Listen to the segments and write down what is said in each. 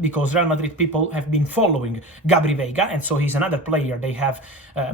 because Real Madrid people have been following Gabri Veiga, and so he's another player they have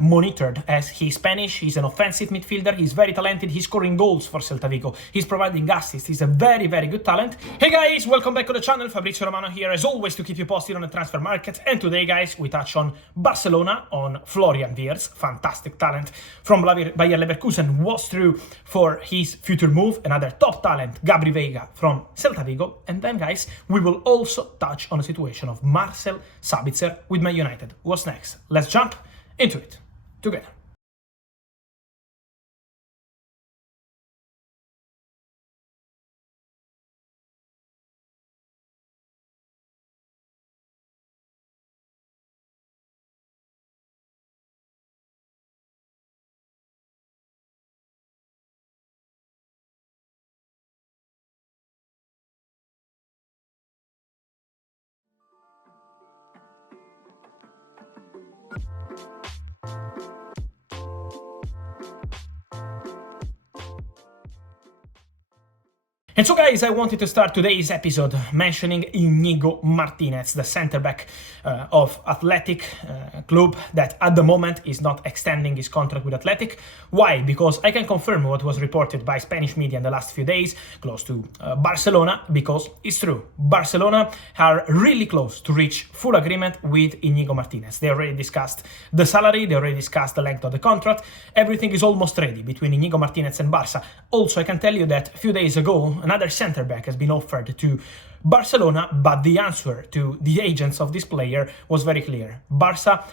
monitored, as he's Spanish, he's an offensive midfielder, he's very talented, he's scoring goals for Celta Vigo, he's providing assists, he's a very, very good talent. Hey guys, welcome back to the channel, Fabrizio Romano here, as always, to keep you posted on the transfer market, and today, guys, we touch on Barcelona, on Florian Wirtz, fantastic talent from Bayer Leverkusen, was through for his future move, another top talent, Gabri Veiga from Celta Vigo, and then, guys, we will also touch on the situation of Marcel Sabitzer with Man United. What's next? Let's jump into it together. And so, guys, I wanted to start today's episode mentioning Iñigo Martinez, the center-back of Athletic Club that at the moment is not extending his contract with Athletic. Why? Because I can confirm what was reported by Spanish media in the last few days, close to Barcelona, because it's true. Barcelona are really close to reach full agreement with Iñigo Martinez. They already discussed the salary, they already discussed the length of the contract. Everything is almost ready between Iñigo Martinez and Barça. Also, I can tell you that a few days ago, another centre-back has been offered to Barcelona, but the answer to the agents of this player was very clear. Barça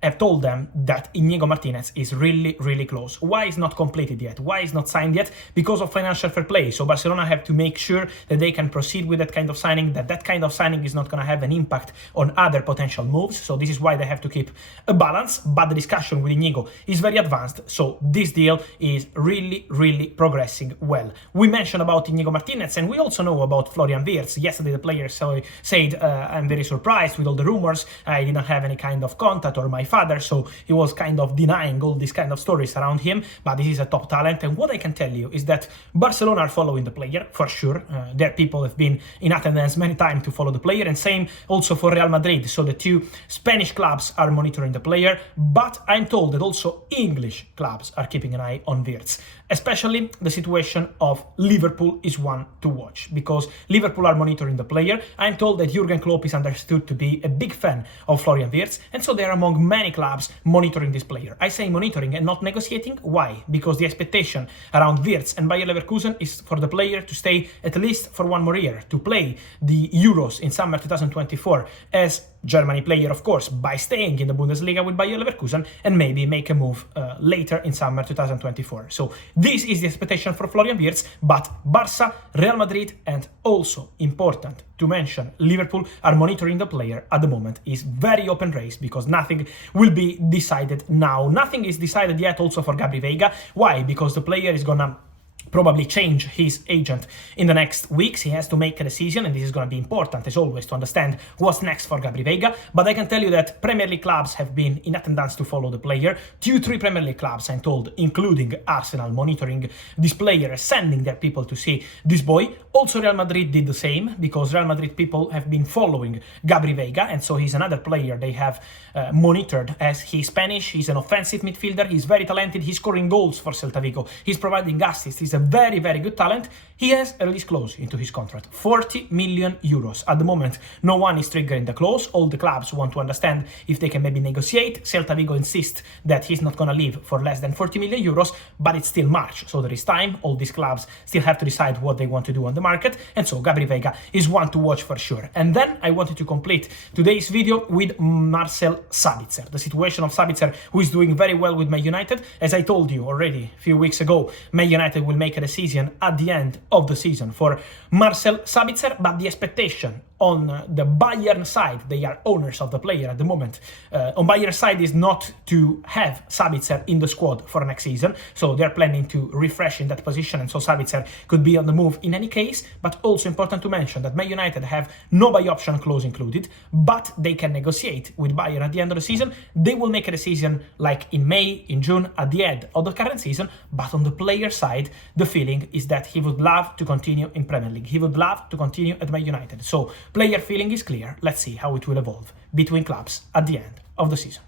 have told them that Iñigo Martinez is really, really close. Why is not completed yet? Why is not signed yet? Because of financial fair play. So Barcelona have to make sure that they can proceed with that kind of signing, that kind of signing is not going to have an impact on other potential moves. So this is why they have to keep a balance, but the discussion with Iñigo is very advanced. So this deal is really, really progressing well. We mentioned about Iñigo Martinez, and we also know about Florian Wirtz. Yesterday the player said, I'm very surprised with all the rumors. I didn't have any kind of contact, or my father, so he was kind of denying all these kind of stories around him, but this is a top talent. And what I can tell you is that Barcelona are following the player, for sure. Their people have been in attendance many times to follow the player, and same also for Real Madrid. So the two Spanish clubs are monitoring the player, but I'm told that also English clubs are keeping an eye on Wirtz. Especially the situation of Liverpool is one to watch, because Liverpool are monitoring the player. I'm told that Jurgen Klopp is understood to be a big fan of Florian Wirtz, and so they're among many clubs monitoring this player. I say monitoring and not negotiating. Why? Because the expectation around Wirtz and Bayer Leverkusen is for the player to stay at least for one more year, to play the Euros in summer 2024 as Germany player, of course, by staying in the Bundesliga with Bayer Leverkusen, and maybe make a move later in summer 2024. So this is the expectation for Florian Wirtz, but Barça, Real Madrid, and also important to mention, Liverpool are monitoring the player at the moment. Is very open race, because nothing will be decided now. Nothing is decided yet also for Gabri Veiga. Why? Because the player is gonna probably change his agent in the next weeks. He has to make a decision, and this is going to be important as always to understand what's next for Gabri Veiga. But I can tell you that Premier League clubs have been in attendance to follow the player. 2-3 Premier League clubs, I'm told, including Arsenal, monitoring this player, sending their people to see this boy. Also Real Madrid did the same, because Real Madrid people have been following Gabri Veiga, and so he's another player they have monitored, as he's Spanish, he's an offensive midfielder, he's very talented, he's scoring goals for Celta Vigo, he's providing assists, he's a very, very good talent. He has a release clause into his contract, 40 million euros. At the moment, no one is triggering the clause. All the clubs want to understand if they can maybe negotiate. Celta Vigo insists that he's not going to leave for less than 40 million euros, but it's still March, so there is time. All these clubs still have to decide what they want to do on the market, and so Gabri Veiga is one to watch for sure. And then I wanted to complete today's video with Marcel Sabitzer, the situation of Sabitzer, who is doing very well with Man United. As I told you already a few weeks ago, Man United will make a decision at the end of the season for Marcel Sabitzer, but the expectation on the Bayern side, they are owners of the player at the moment, on Bayern side is not to have Sabitzer in the squad for next season, so they're planning to refresh in that position, and so Sabitzer could be on the move in any case. But also important to mention that Man United have no buy option clause included, but they can negotiate with Bayern at the end of the season. They will make a decision like in May, in June, at the end of the current season, but on the player side, the feeling is that he would love to continue in Premier League. He would love to continue at Man United. So Player feeling is clear. Let's see how it will evolve between clubs at the end of the season.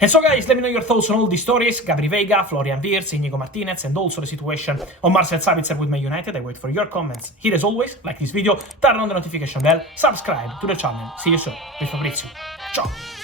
And so guys, let me know your thoughts on all these stories: Gabri Veiga, Florian Wirtz, Iñigo Martinez, and also the situation on Marcel Sabitzer with Man United. I wait for your comments. Here as always, like this video, turn on the notification bell, subscribe to the channel. See you soon with Fabrizio. Ciao!